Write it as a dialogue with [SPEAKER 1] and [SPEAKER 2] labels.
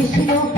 [SPEAKER 1] Thank you.